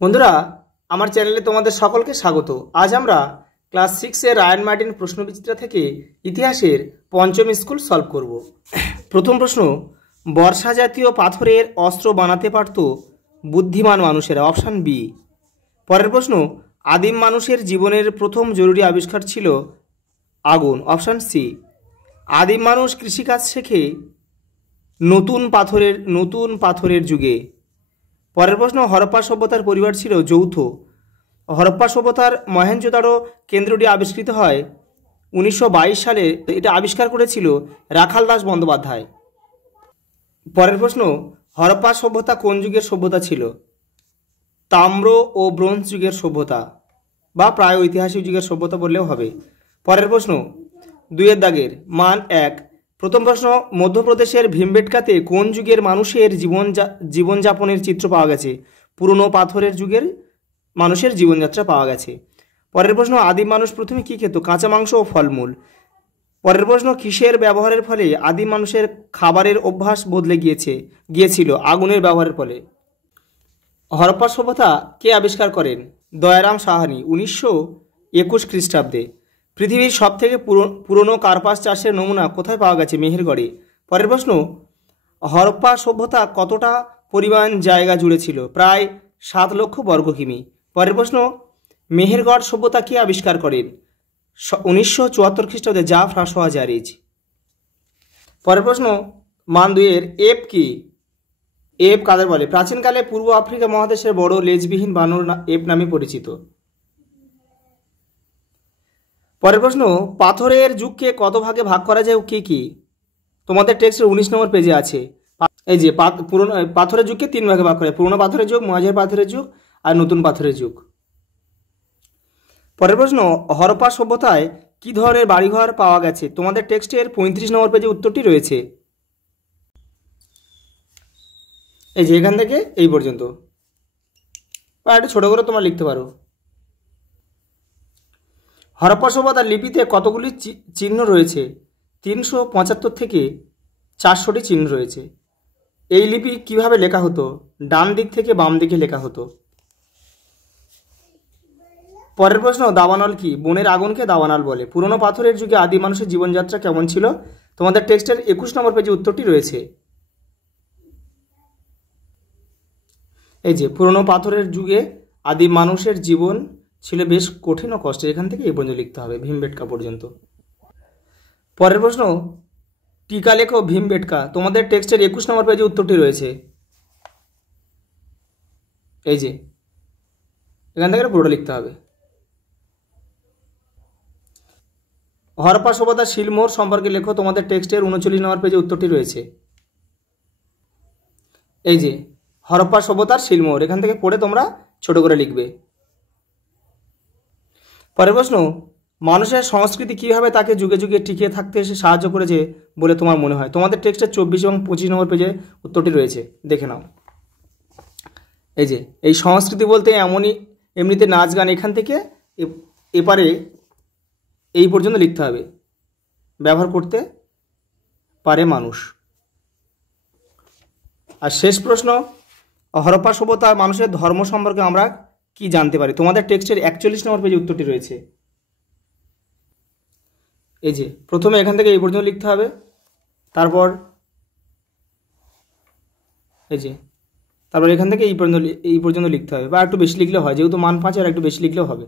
বন্ধুরা, আমার চ্যানেলে তোমাদের সকলকে স্বাগত। আজ আমরা ক্লাস 6 এর রায়ান মার্টিন প্রশ্নবিচিত্রা থেকে ইতিহাসের পঞ্চম স্কুল সলভ করব। প্রথম প্রশ্ন, বর্ষা জাতীয় পাথরের অস্ত্র বানাতে পারত বুদ্ধিমান মানুষেরা, অপশান বি। পরের প্রশ্ন, আদিম মানুষের জীবনের প্রথম জরুরি আবিষ্কার ছিল আগুন, অপশান সি। আদিম মানুষ কৃষিকাজ শেখে নতুন পাথরের যুগে। পরের প্রশ্ন, হরপ্পা সভ্যতার পরিবার ছিল যৌথ। হরপ্পা সভ্যতার মহেঞ্জোদারো কেন্দ্রটি আবিষ্কৃত হয় 1922 সালে। এটা আবিষ্কার করেছিল রাখাল দাস বন্দ্যোপাধ্যায়। পরের প্রশ্ন, হরপ্পা সভ্যতা কোন যুগের সভ্যতা ছিল? তাম্র ও ব্রোঞ্জ যুগের সভ্যতা বা প্রায় ঐতিহাসিক যুগের সভ্যতা বললেও হবে। পরের প্রশ্ন, 2 দাগের মান 1। প্রথম প্রশ্ন, মধ্যপ্রদেশের ভীমবেটকাতে কোন যুগের মানুষের জীবনযাপনের চিত্র পাওয়া গেছে? পুরনো পাথরের যুগের মানুষের জীবনযাত্রা পাওয়া গেছে। পরের প্রশ্ন, আদিম মানুষ প্রথমে কী খেত? কাঁচা মাংস ও ফলমূল। পরের প্রশ্ন, কিসের ব্যবহারের ফলে আদিম মানুষের খাবারের অভ্যাস বদলে গিয়েছিল? আগুনের ব্যবহারের ফলে। হরপ্পা সভ্যতা কে আবিষ্কার করেন? দয়ারাম সাহানি, 1921 খ্রিস্টাব্দে। পৃথিবীর সবথেকে পুরনো কার্পাস চাষের নমুনা কোথায় পাওয়া গেছে? মেহেরগড়ে। পরের প্রশ্ন, হরপ্পা সভ্যতা কতটা পরিমাণ জায়গা জুড়ে ছিল? প্রায় 7 লক্ষ বর্গ কিমি। পরের প্রশ্ন, মেহেরগড় সভ্যতা কে আবিষ্কার করেন? 1974 খ্রিস্টাব্দে জাফর শাহজারিজ। পরের প্রশ্ন, মান 2 এর এপ কি? এপ কাদের বলে? প্রাচীনকালে পূর্ব আফ্রিকা মহাদেশের বড় লেজবিহীন বানর এপ নামে পরিচিত। পরের প্রশ্ন, পাথরের যুগকে কত ভাগে ভাগ করা যায় ও কি কি? তোমাদের টেক্সটের 19 নম্বর পেজে আছে। এই যে পাথরের যুগকে 3 ভাগে ভাগ করা যায়: পুরনো পাথরের যুগ, মাঝের পাথরের যুগ আর নতুন পাথরের যুগ। পরের প্রশ্ন, হরপ্পা সভ্যতায় কি ধরনের বাড়িঘর পাওয়া গেছে? তোমাদের টেক্সটের 35 নম্বর পেজে উত্তরটি রয়েছে। এই যে এখান থেকে এই পর্যন্ত, বা একটু ছোট করে তোমরা লিখতে পারো। হরপ্পা সভ্যতার লিপিতে কতগুলি চিহ্ন রয়েছে? 375 থেকে 400টি চিহ্ন রয়েছে। এই লিপি কিভাবে লেখা হতো? ডান দিক থেকে বাম দিকে লেখা হতো। পরের প্রশ্ন, দাবানল কি? বনের আগুনকে দাবানল বলে। পুরনো পাথরের যুগে আদিম মানুষের জীবনযাত্রা কেমন ছিল? তোমাদের টেক্সটের 21 নম্বর পেজে উত্তরটি রয়েছে। এই যে পুরনো পাথরের যুগে আদিম মানুষের জীবন ছিল বেশ কঠিন ও কষ্টের। এখান থেকে এই পর্যন্ত লিখতে হবে, ভীমবেটকা পর্যন্ত। পরের প্রশ্ন, টিকা লেখো ভীমবেটকা। তোমাদের টেক্সটের 21 নম্বর পেজে উত্তরটি রয়েছে। এই যে এখান থেকে পুরোটা লিখতে হবে। হরপ্পা সভ্যতার শিলমোহর সম্পর্কে লেখো। তোমাদের টেক্সটের 39 নম্বর পেজে উত্তরটি রয়েছে। এই যে হরপ্পা সভ্যতার শিলমোহর, এখান থেকে পড়ে তোমরা ছোট করে লিখবে। পরের প্রশ্ন, মানুষের সংস্কৃতি কিভাবে তাকে যুগে যুগে টিকে থাকতে এসে সাহায্য করেছে বলে তোমার মনে হয়? তোমাদের টেক্সটের 24 এবং 25 নম্বর পেজে উত্তরটি রয়েছে, দেখে নাও। এই যে এই সংস্কৃতি বলতে এমনিতে নাচ গান, এখান থেকে এপারে এই পর্যন্ত লিখতে হবে, ব্যবহার করতে পারে মানুষ। আর শেষ প্রশ্ন, হরপ্পা সভ্যতা মানুষের ধর্ম সম্পর্কে আমরা কি জানতে পারি? তোমাদের টেক্সটের 41 নম্বর পেজে উত্তরটি রয়েছে। এই যে প্রথমে এখান থেকে এই পর্যন্ত লিখতে হবে, তারপর এখান থেকে এই পর্যন্ত লিখতে হবে, বা একটু বেশি লিখলেও হয়, যেহেতু মান 5 আর একটু বেশি লিখলেও হবে।